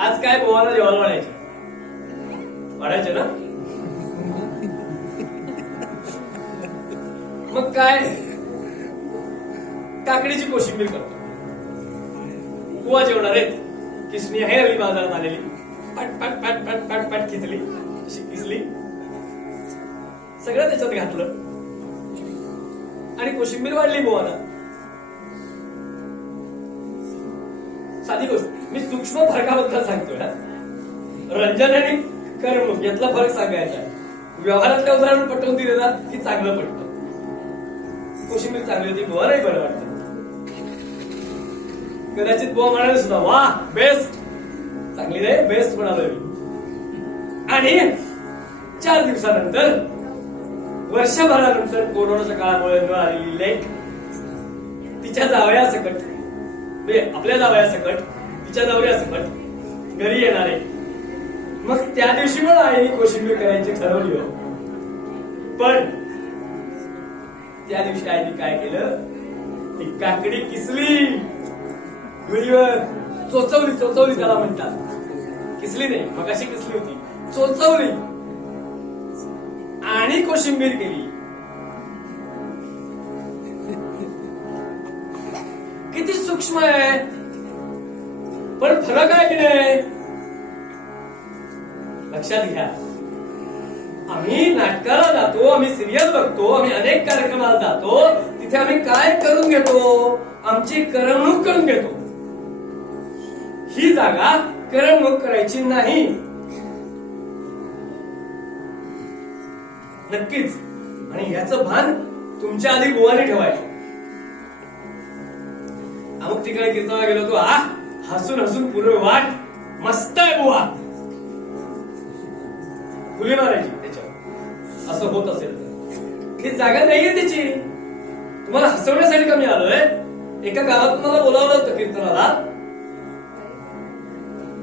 आज काय बोवाला जेवायला वाढायचे ना, मग काय काकडीची कोशिंबीर करतो. बुवा जेवणार आहेत, किसणी आहे हवी बाजारात आलेली, पट पट पट पट पट पट खिचली, किसली, सगळं त्याच्यात घातलं आणि कोशिंबीर वाढली बुवाला. साधी गोष्ट. मी सूक्ष्म फरकाबद्दल सांगतोय. रंजन आणि करमणूक यातला फरक सांगायचा आहे. व्यवहारातल्या उदाहरण पटवून दिले ना की चांगलं पटतं. कोशिंबीर चांगली होती, बुवा नाही बरं वाटतं. कदाचित बुवा म्हणाले सुद्धा, वा बेस्ट, चांगली नाही बेस्ट म्हणालोय मी. आणि 4 दिवसानंतर, वर्षभरानंतर कोरोनाच्या काळामुळे न आलेली लेक तिच्या जावया सकट, आपल्या जावया सकट, तिच्या नवऱ्या सकट घरी येणार आहे. मग त्या दिवशी पण आईने कोशिंबीर करायची ठरवली हो. पण त्या दिवशी आईने काय केलं, ती काकडी किसली, धुळीवर चोचवली त्याला म्हणतात. किसली नाही, मग अशी किसली होती, चोचवली आणि कोशिंबीर केली. किती सूक्ष्म आहे, पण फरक आहे की नाही, लक्षात घ्या. आम्ही नाटकाला जातो, आम्ही सिरियल बघतो, आम्ही अनेक कार्यक्रमाला जातो, तिथे आम्ही काय करून घेतो, आमची करमणूक करून घेतो. ही जागा करमणूक करायची नाही. नक्कीच. आणि ह्याचं भान तुमच्या आधी बुवाने ठेवायचं. अमुक ठिकाणी कीर्तनाला गेलो होतो, हसून हसून पूर्ण वाट, मस्त आहे बुवा, फुले मारायची त्याच्यावर. असं होत असेल तर ही जागा नाहीये त्याची. तुम्हाला हसवण्यासाठी कमी आलोय. एका गावात तुम्हाला बोलावलं होतं कीर्तनाला,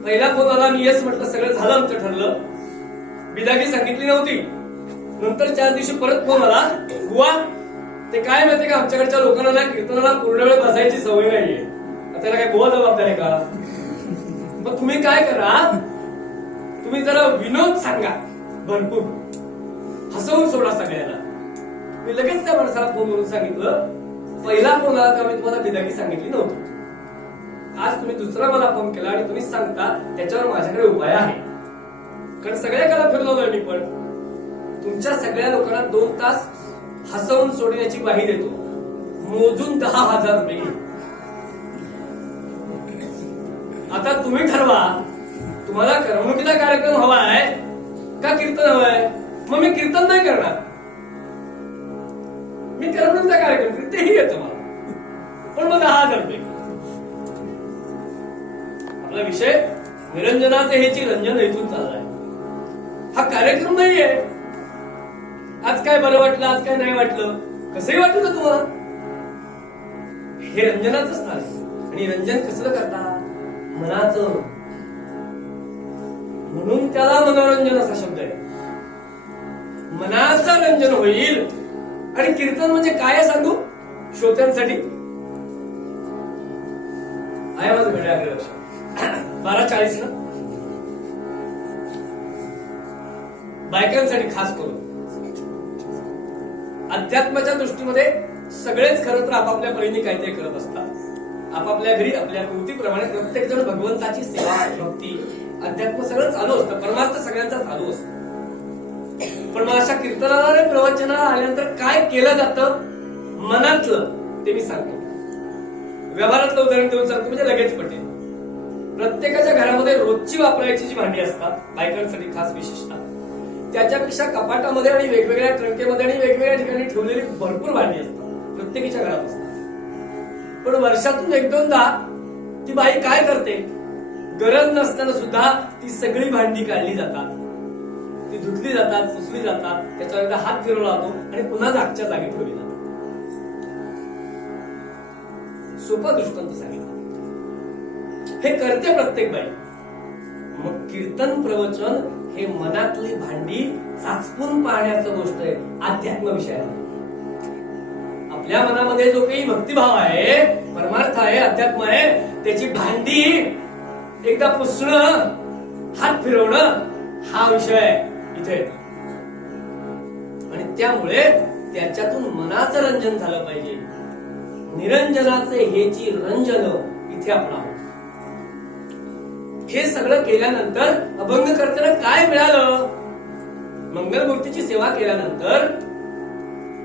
पहिला फोन आला, मी येस म्हटलं, सगळं झालं, आमचं ठरलं, बिदागी सांगितली नव्हती. नंतर 4 दिवशी परत फोन आला, बुवा ते काय माहितीये का, आमच्याकडच्या लोकांना ना कीर्तनाला पूर्ण वेळ बसायची सवय नाहीये. त्याला काय बुवा जबाबदार आहे का. मग तुम्ही काय करा, तुम्ही जरा विनोद सांगा, भरपूर हसवून सोडा सगळ्याला. मी लगेच त्या माणसाला फोन करून सांगितलं, पहिला फोन आला तेव्हा मी तुम्हाला बिदागी सांगितली नव्हती. आज तुम्ही दुसरा मला फोन केला आणि तुम्ही सांगता, त्याच्यावर माझ्याकडे उपाय आहे. कारण सगळ्या कला फिरलो मी, पण तुमच्या सगळ्या लोकांना 2 तास हसवून सोडण्याची ग्वाही देतो. मोजून 10,000 रुपये घेईन. आता तुम्ही ठरवा, तुम्हाला करमणुकीचा कार्यक्रम हवा आहे का कीर्तन हवाय? मग मी कीर्तन नाही करणार, मी करमणुकीचा कार्यक्रम तेही येतो मला, पण मग 10,000 रुपये. आपला विषय निरंजनाचे हेची रंजन इथून चाललाय. हा कार्यक्रम नाहीये. आज काय बरं वाटलं, आज काय नाही वाटलं, कसंही वाटलं ना तुम्हाला, हे रंजनाचं स्थान आहे. आणि रंजन कसलं करता? मनाचं. म्हणून त्याला मनोरंजन असा शब्द आहे. मनाचं रंजन होईल. आणि कीर्तन म्हणजे काय सांगू श्रोत्यांसाठी? आहे माझं घड्याळ लक्ष 12:40 ना. बायकांसाठी खास करून अध्यात्माच्या दृष्टीमध्ये सगळेच खरं तर आपापल्या परीने काहीतरी करत असतात. आपापल्या घरी आपल्या कृतीप्रमाणे प्रत्येक जण भगवंताची सेवा, भक्ती, अध्यात्म सगळं चालू असतं. परमार्थ सगळ्यांचा चालू असतो. पण मग अशा कीर्तनाला आणि प्रवचनाला आल्यानंतर काय केलं जातं मनातलं ते मी सांगतो. व्यवहारातलं उदाहरण देऊन सांगतो म्हणजे लगेच पटेल. प्रत्येकाच्या घरामध्ये रोजची वापरायची जी भांडी असतात, बायकांसाठी खास विशेषतः, त्याच्यापेक्षा कपाटामध्ये आणि वेगवेगळ्या ट्रंकेमध्ये आणि वेगवेगळ्या ठिकाणी ठेवलेली भरपूर भांडी असतात. प्रत्येकाच्या घरात असतात. पण वर्षातून 1-2दा ती बाई काय करते? गरज नसताना सुद्धा ती सगळी भांडी काढली जातात, ती धुतली जातात, पुसली जातात, त्याच्यावर एकदा हात फिरवला जातो आणि पुन्हा जागच्या जागी ठेवली जातात. सोपा दृष्टांत सांगितलं. हे करते प्रत्येक बाई. मग कीर्तन प्रवचन हे मनातली भांडी चाचपून पाहण्याचं गोष्ट आहे. अध्यात्म विषयाला आपल्या मनामध्ये जो काही भक्तिभाव आहे, परमार्थ आहे, अध्यात्म आहे, त्याची भांडी एकदा पुसणं, हात फिरवणं हा विषय इथे. आणि त्यामुळे त्याच्यातून मनाचं रंजन झालं पाहिजे. निरंजनाचे हेची रंजन इथे आपण आहोत. हे सगळं केल्यानंतर अभंग करताना काय मिळालं? मंगलमूर्तीची सेवा केल्यानंतर,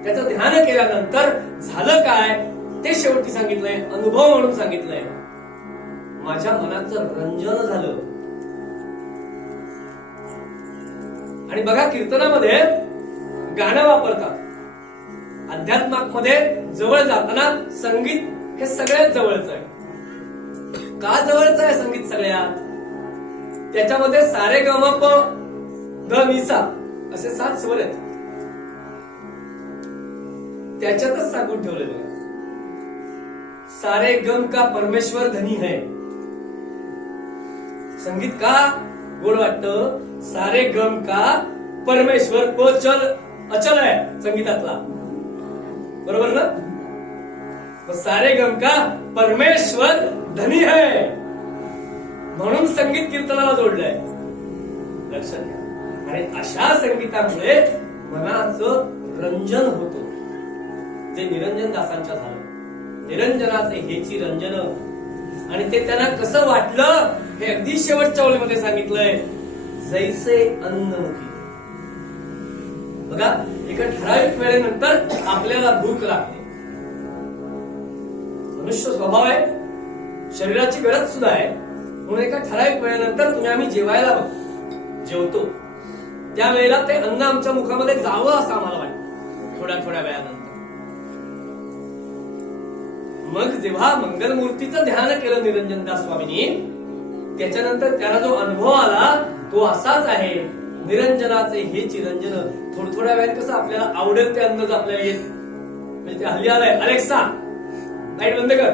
त्याचं ध्यान केल्यानंतर झालं काय ते शेवटी सांगितलंय, अनुभव म्हणून सांगितलंय. माझ्या मनाचं रंजन झालं. आणि बघा कीर्तनामध्ये गाणं वापरतात. अध्यात्मामध्ये जवळ जाताना संगीत हे सगळ्यात जवळचं आहे. का जवळचं आहे संगीत सगळ्यात? त्याच्यामध्ये सारे ग म प ध नि सा असे 7 स्वर आहेत. त्याच्यातच सांगून ठेवलेलं आहे, सारे गम का परमेश्वर धनी है. संगीत का गोड वाटतं? सारे गम का परमेश्वर प चल अचल आहे संगीतातला, बरोबर ना? सारे गम का परमेश्वर धनी है, म्हणून संगीत कीर्तनाला जोडलंय. लक्षात घ्या. आणि अशा संगीतामुळे मनाचं रंजन होतं, जे निरंजन दासांच्या झालं. निरंजनाचे हेची रंजन. आणि ते त्यांना कसं वाटलं हे अगदी शेवटच्या ओळीमध्ये सांगितलंय, जैसे अन्नमुखी. बघा, एका ठराविक वेळेनंतर आपल्याला भूक लागते. मनुष्य स्वभाव आहे, शरीराची गरज सुद्धा आहे. म्हणून एका ठराविक वेळेनंतर तुम्ही आम्ही जेवायला जेवतो, त्यावेळेला ते अन्न आमच्या मुखामध्ये जावं असं आम्हाला वाटतं थोड्या थोड्या वेळानंतर. मग जेव्हा मंगलमूर्तीचं ध्यान केलं निरंजनदास स्वामींनी, त्याच्यानंतर त्याला जो अनुभव आला तो असाच आहे, निरंजनाचे हे चिरंजन. थोड्या वेळात कसं आपल्याला आवडेल ते अंदाज आपल्याला येत. म्हणजे ते हल्ली आलंय, अलेक्सा लाईट बंद कर,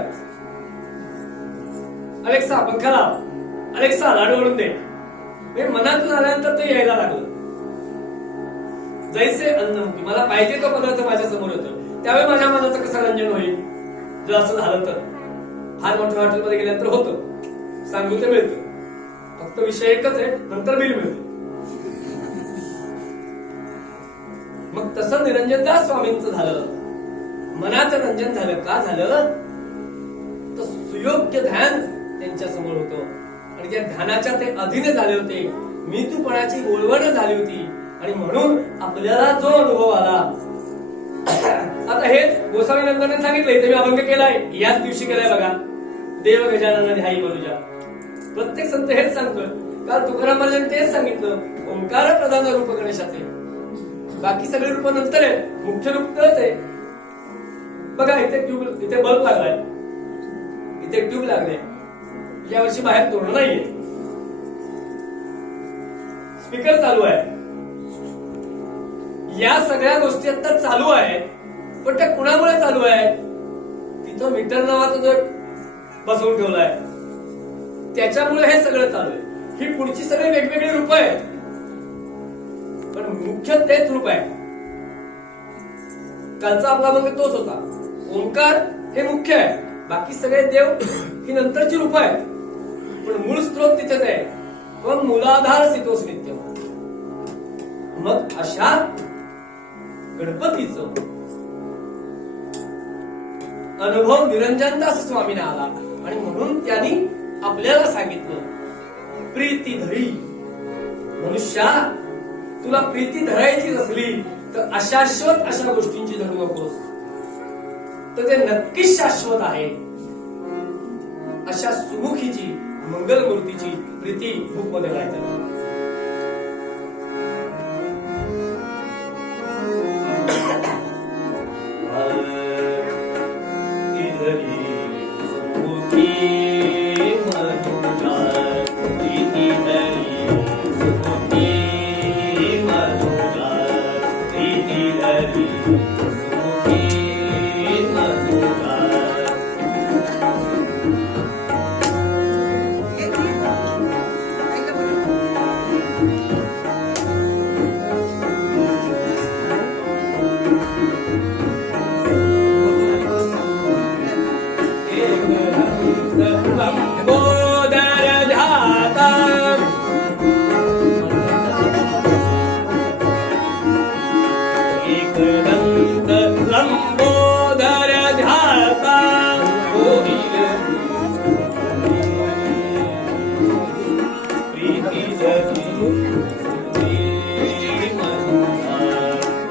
अलेक्सा पंखा लाव, अलेक्सा लाडू आणून दे. मनातून आल्यानंतर ते यायला लागलं. जैसे अन्नमुखी, मला पाहिजे तो पदार्थ माझ्या समोर होतो, त्यावेळी माझ्या मनाचं कसं रंजन होईल? जर असं झालं तर फार मोठ्या हॉटेलमध्ये गेल्यानंतर होतं, सांगू ते मिळतं. फक्त विषय एकच आहे, नंतर बिल मिळतं. मग तसं निरंजनदास स्वामींचं झालं, मनाचं रंजन झालं. का झालं? तर सुयोग्य ध्यान त्यांच्या समोर होतं आणि त्या ध्यानाच्या ते अधीन झाले होते. मीतूपणाची ओळवण झाली होती. आणि म्हणून आपल्याला जो अनुभव आला गोसावी नंदने सांगितलं इथे मी अभंग केलाय, याच दिवशी केलाय बघा. देव गजानन ध्यायी मनुजा. प्रत्येक संत हेच सांगतोय. काल तुकाराम महाराजांनी तेच सांगितलं, ओंकार प्रधान रूप गणेशाचे. बाकी सगळे रूप नंतर आहे, मुख्य रूप तोच आहे. बघा इथे इथे बल्ब लागलाय, इथे ट्यूब लागले. या वर्षी बाहेर तोरण नाहीये, स्पीकर चालू आहे. या सगळ्या गोष्टी आता चालू आहेत, पण त्या कुणामुळे चालू आहेत? तिथं मीटर नावाचा जो बसवून ठेवलाय त्याच्यामुळे हे सगळं चालू आहे. ही पुढची सगळी वेगवेगळी रूप आहेत, पण मुख्य तेच रूप आहे. कालचा आपला अभंग तोच होता. ओंकार हे मुख्य आहे, बाकी सगळे देव ही नंतरची रूप आहेत, पण मूळ स्त्रोत तिथेच आहे. पण मूलाधार सितोस नित्य. मग अशा गणपतीचं अनुभव निरंजनदास स्वामींना आला आणि म्हणून त्यांनी आपल्याला सांगितलं, प्रीती धरी. मनुष्या, तुला प्रीती धरायची असली तर अशाश्वत अशा गोष्टींची धरू नकोस, तर ते नक्कीच शाश्वत आहे. अशा सुमुखीची मंगलमूर्तीची प्रीती भूक मध्ये व्हायचं. लंबोदर